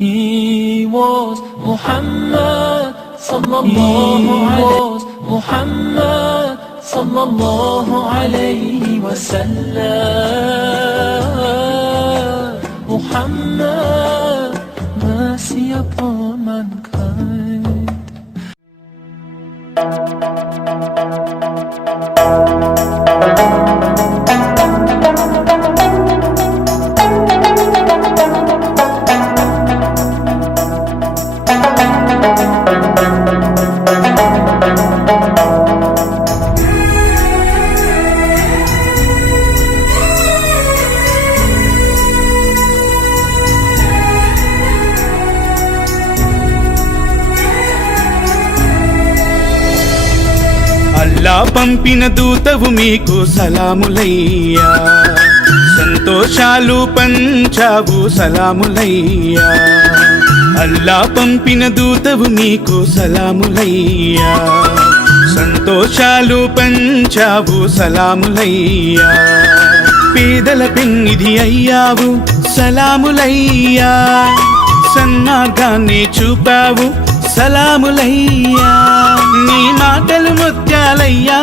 He was Muhammad sallallahu alayhi Muhammad sallallahu alayhi wa sallam. Muhammad, mercy upon mankind. అల్లా పంపిన దూతవు మీకు సలాములయ్యా, సంతోషాలు పంచావు సలాములయ్యా. అల్లా పంపిన దూతవు మీకు సలాములయ్యా, సంతోషాలు పంచావు సలాములయ్యా. పేదల పెన్నిధి అయ్యావు సలాములయ్యా, సన్మార్గాన్ని చూపావు సలాములయ్యా. నీ మాటలు ముత్యాలయ్యా,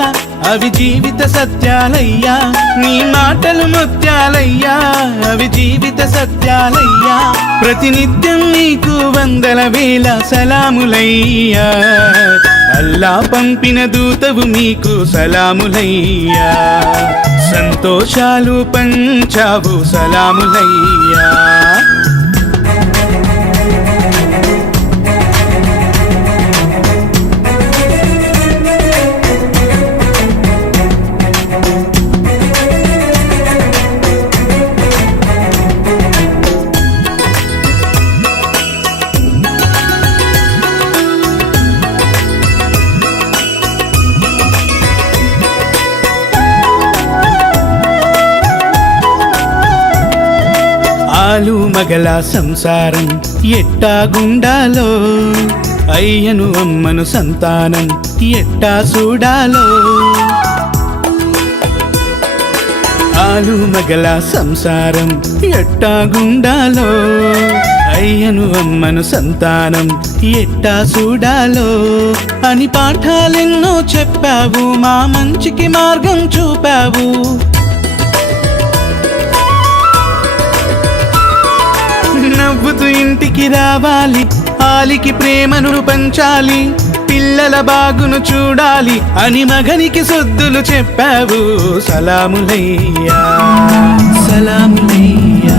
అవి జీవిత సత్యాలయ్యా. నీ మాటలు ముత్యాలయ్యా, అవి జీవిత సత్యాలయ్యా. ప్రతినిత్యం నీకు వందల వేల సలాములయ్యా. అల్లా పంపిన దూతవు మీకు సలాములయ్యా, సంతోషాలు పంచావు సలాములయ్యా. ఆలు మగల సంసారం ఎట్టాగుండాలో, అయ్యను అమ్మను సంతానం ఎట్టా చూడాలో. ఆలు మగల సంసారం ఎట్టాగుండాలో, అయ్యను అమ్మను సంతానం ఎట్టా చూడాలో అని పాఠాలెన్నో చెప్పావు, మా మంచికి మార్గం చూపావు. నవ్వుతూ ఇంటికి రావాలి, ఆలికి ప్రేమను పంచాలి, పిల్లల బాగును చూడాలి అని మగనికి సొద్దులు చెప్పావు సలాములయ్యా, సలాములయ్యా.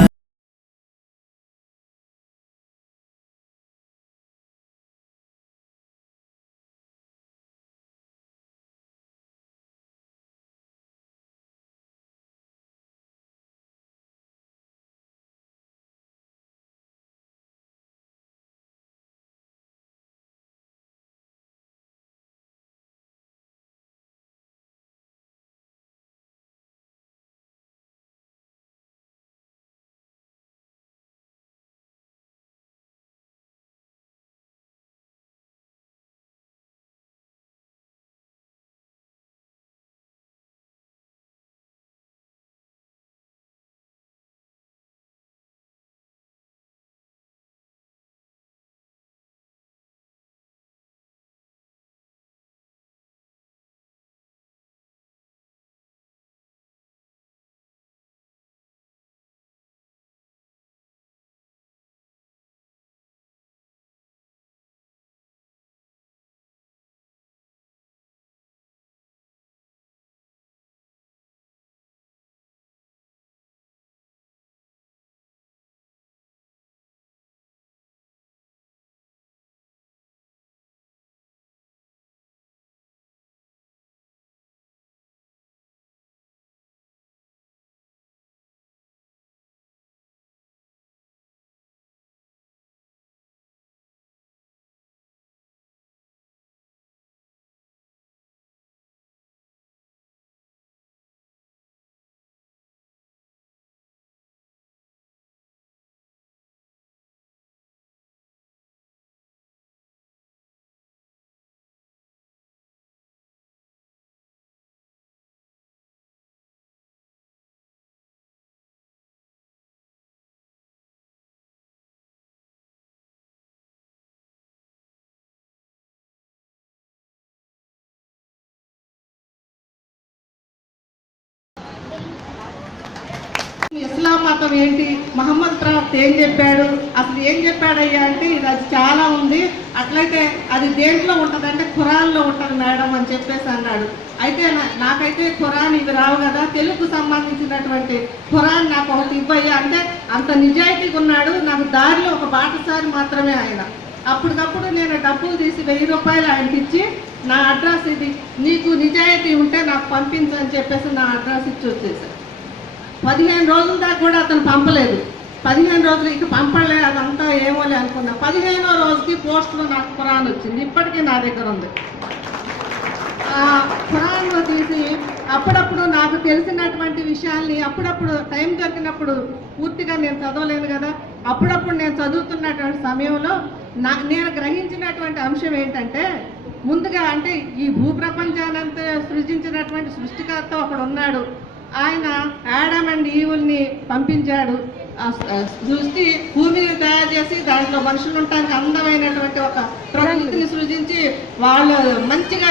ఇస్లాం మతం ఏంటి, మహమ్మద్ ప్రవక్త ఏం చెప్పాడు, అసలు ఏం చెప్పాడయ్యా అంటే అది చాలా ఉంది, అట్లయితే అది దేంట్లో ఉంటుందంటే ఖురాన్లో ఉంటుంది మేడం అని చెప్పేసి అన్నాడు. అయితే నాకైతే ఖురాన్ ఇవి రావు కదా, తెలుగుకు సంబంధించినటువంటి ఖురాన్ నాకు ఒకటి ఇవ్వయ్యా అంటే అంత నిజాయితీగా ఉన్నాడు. నాకు దారిలో ఒక బాటసారి మాత్రమే ఆయన. అప్పటికప్పుడు నేను డబ్బులు తీసి 1000 రూపాయలు ఆయనకి ఇచ్చి, నా అడ్రస్ ఇది, నీకు నిజాయితీ ఉంటే నాకు పంపించు అని చెప్పేసి నా అడ్రస్ ఇచ్చి వచ్చేసాను. 15 రోజుల దాకా కూడా అతను పంపలేదు. 15 రోజులు ఇక పంపలే, అదంతా ఏమోలే అనుకున్నా. 15వ రోజుకి పోస్టులో నాకు ఖురాన్ వచ్చింది, ఇప్పటికీ నా దగ్గర ఉంది. ఆ ఖురాన్లో తీసి అప్పుడప్పుడు నాకు తెలిసినటువంటి విషయాల్ని అప్పుడప్పుడు టైం దొరికినప్పుడు, పూర్తిగా నేను చదవలేను కదా, అప్పుడప్పుడు నేను చదువుతున్నటువంటి సమయంలో నేను గ్రహించినటువంటి అంశం ఏంటంటే, ముందుగా అంటే ఈ భూప్రపంచానంతా సృజించినటువంటి సృష్టికర్త ఒకడు ఉన్నాడు. ఆయన యాడమ్ అండ్ ఈవుల్ని పంపించాడు. సృష్టి భూమిని తయారు చేసి దాంట్లో మనుషులు ఉండటానికి అందమైనటువంటి ఒక ప్రకృతిని సృజించి వాళ్ళు మంచిగా